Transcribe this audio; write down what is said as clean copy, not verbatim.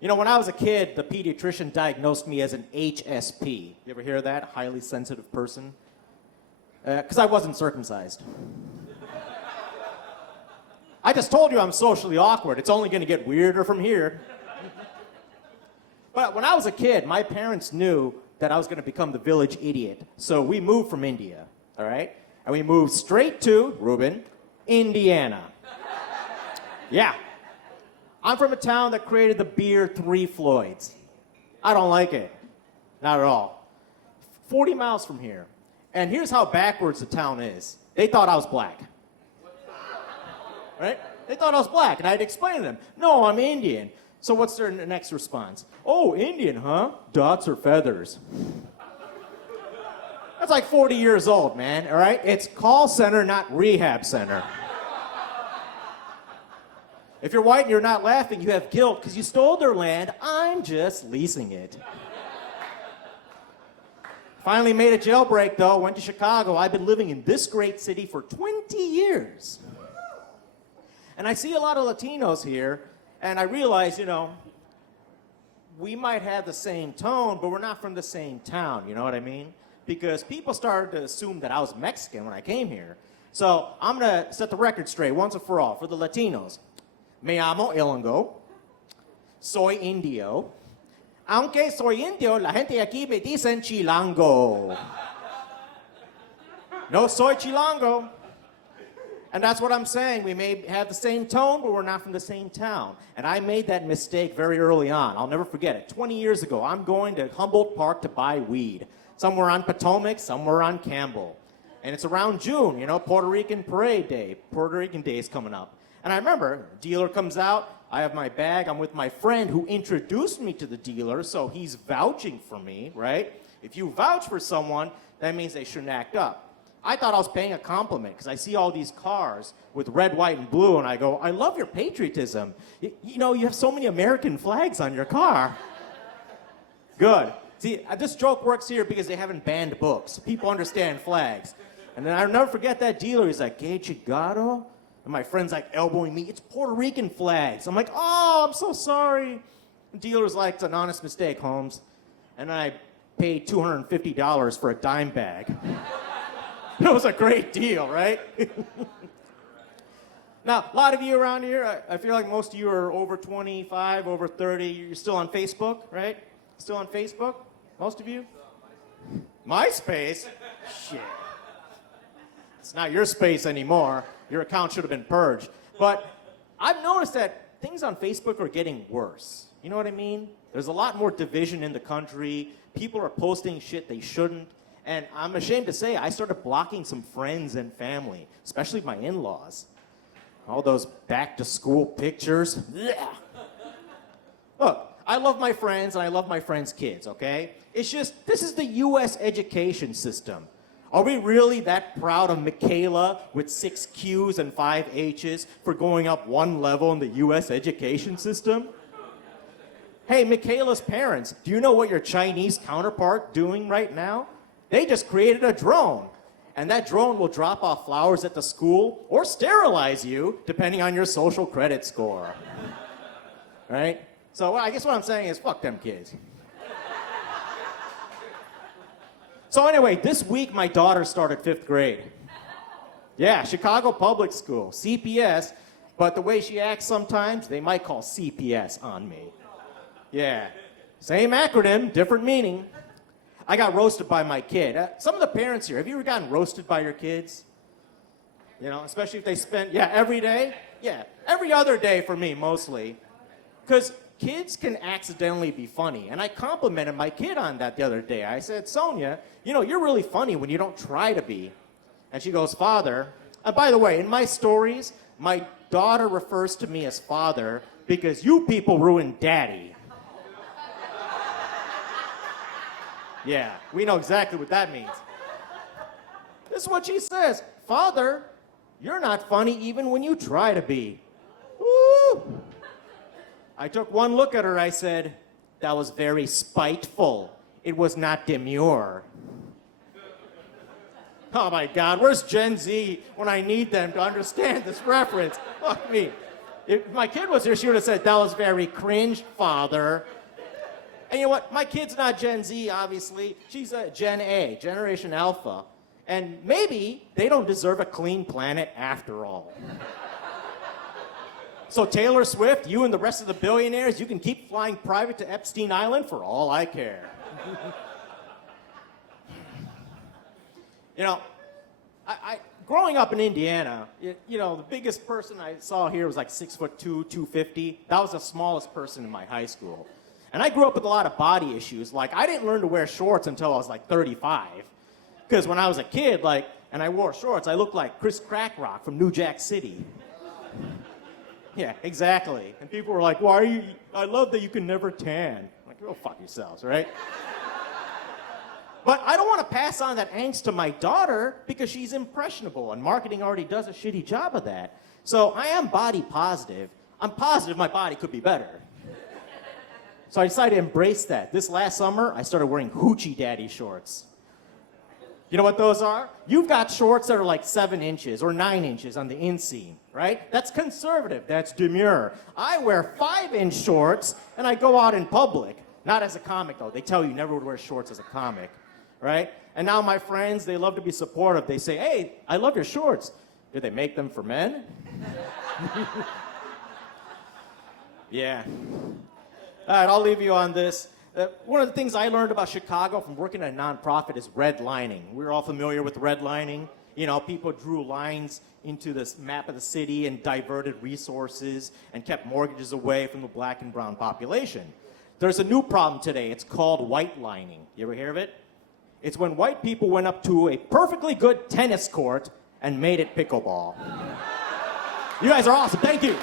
You know, when I was a kid, the pediatrician diagnosed me as an HSP. You ever hear that? Highly sensitive person? Because I wasn't circumcised. I just told you I'm socially awkward. It's only going to get weirder from here. But when I was a kid, my parents knew that I was going to become the village idiot. So we moved from India, all right? And we moved straight to, Ruben, Indiana. Yeah. I'm from a town that created the beer Three Floyds. I don't like it. Not at all. 40 miles from here. And here's how backwards the town is. They thought I was black. Right? They thought I was black, and I'd explain to them, no, I'm Indian. So what's their next response? Oh, Indian, huh? Dots or feathers? That's like 40 years old, man, all right? It's call center, not rehab center. If you're white and you're not laughing, you have guilt because you stole their land. I'm just leasing it. Finally made a jailbreak, though. Went to Chicago. I've been living in this great city for 20 years. And I see a lot of Latinos here, and I realize, you know, we might have the same tone, but we're not from the same town, you know what I mean? Because people started to assume that I was Mexican when I came here. So I'm going to set the record straight once and for all for the Latinos. Me llamo Ilango. Soy indio. Aunque soy indio, la gente aquí me dicen chilango. No soy chilango. And that's what I'm saying. We may have the same tone, but we're not from the same town. And I made that mistake very early on. I'll never forget it. 20 years ago, I'm going to Humboldt Park to buy weed. Somewhere on Potomac, somewhere on Campbell. And it's around June, you know, Puerto Rican Parade Day. Puerto Rican Day is coming up. And I remember, dealer comes out, I have my bag, I'm with my friend who introduced me to the dealer, so he's vouching for me, right? If you vouch for someone, that means they shouldn't act up. I thought I was paying a compliment because I see all these cars with red, white, and blue, and I go, I love your patriotism. You know, you have so many American flags on your car. Good. See, this joke works here because they haven't banned books. People understand flags. And then I'll never forget that dealer. He's like, ¿Qué chingado? And my friend's like elbowing me. It's Puerto Rican flags. I'm like, oh, I'm so sorry. The dealer's like, it's an honest mistake, Holmes. And then I paid $250 for a dime bag. It was a great deal, right? Now, a lot of you around here, I feel like most of you are over 25, over 30. You're still on Facebook, right? Still on Facebook? Most of you? MySpace? Shit. It's not your space anymore. Your account should have been purged. But I've noticed that things on Facebook are getting worse. You know what I mean? There's a lot more division in the country. People are posting shit they shouldn't. And I'm ashamed to say, I started blocking some friends and family, especially my in-laws. All those back-to-school pictures. Blech. Look, I love my friends and I love my friends' kids, okay? It's just, this is the U.S. education system. Are we really that proud of Michaela with 6 Q's and 5 H's for going up one level in the U.S. education system? Hey, Michaela's parents, do you know what your Chinese counterpart doing right now? They just created a drone. And that drone will drop off flowers at the school or sterilize you, depending on your social credit score. Right? So I guess what I'm saying is, fuck them kids. So anyway, this week my daughter started 5th grade. Yeah, Chicago Public School, CPS, but the way she acts sometimes, they might call CPS on me. Yeah, same acronym, different meaning. I got roasted by my kid. Some of the parents here, have you ever gotten roasted by your kids? You know, especially if they spend, every day? Yeah, every other day for me, mostly. Because kids can accidentally be funny. And I complimented my kid on that the other day. I said, Sonia, you know, you're really funny when you don't try to be. And she goes, Father. And by the way, in my stories, my daughter refers to me as Father because you people ruined Daddy. Yeah, we know exactly what that means. This is what she says. Father, you're not funny even when you try to be. Woo! I took one look at her, I said, that was very spiteful. It was not demure. Oh my God, where's Gen Z when I need them to understand this reference? Fuck me. If my kid was here, she would have said, that was very cringe, father. And you know what? My kid's not Gen Z, obviously. She's a Gen A, Generation Alpha. And maybe they don't deserve a clean planet after all. So Taylor Swift, you and the rest of the billionaires, you can keep flying private to Epstein Island for all I care. You know, growing up in Indiana, you know, the biggest person I saw here was like 6'2", 250. That was the smallest person in my high school. And I grew up with a lot of body issues. Like, I didn't learn to wear shorts until I was like 35. Because when I was a kid, and I wore shorts, I looked like Chris Crackrock from New Jack City. Yeah, exactly. And people were like, why are you, I love that you can never tan. I'm like, go fuck yourselves, right? But I don't want to pass on that angst to my daughter because she's impressionable, and marketing already does a shitty job of that. So I am body positive. I'm positive my body could be better. So I decided to embrace that. This last summer, I started wearing hoochie daddy shorts. You know what those are? You've got shorts that are like 7 inches or 9 inches on the inseam, right? That's conservative, that's demure. I wear 5-inch shorts and I go out in public. Not as a comic though, they tell you never would wear shorts as a comic, right? And now my friends, they love to be supportive. They say, hey, I love your shorts. Do they make them for men? Yeah. All right, I'll leave you on this. One of the things I learned about Chicago from working at a nonprofit is redlining. We're all familiar with redlining. You know, people drew lines into this map of the city and diverted resources and kept mortgages away from the black and brown population. There's a new problem today. It's called white lining. You ever hear of it? It's when white people went up to a perfectly good tennis court and made it pickleball. You guys are awesome. Thank you.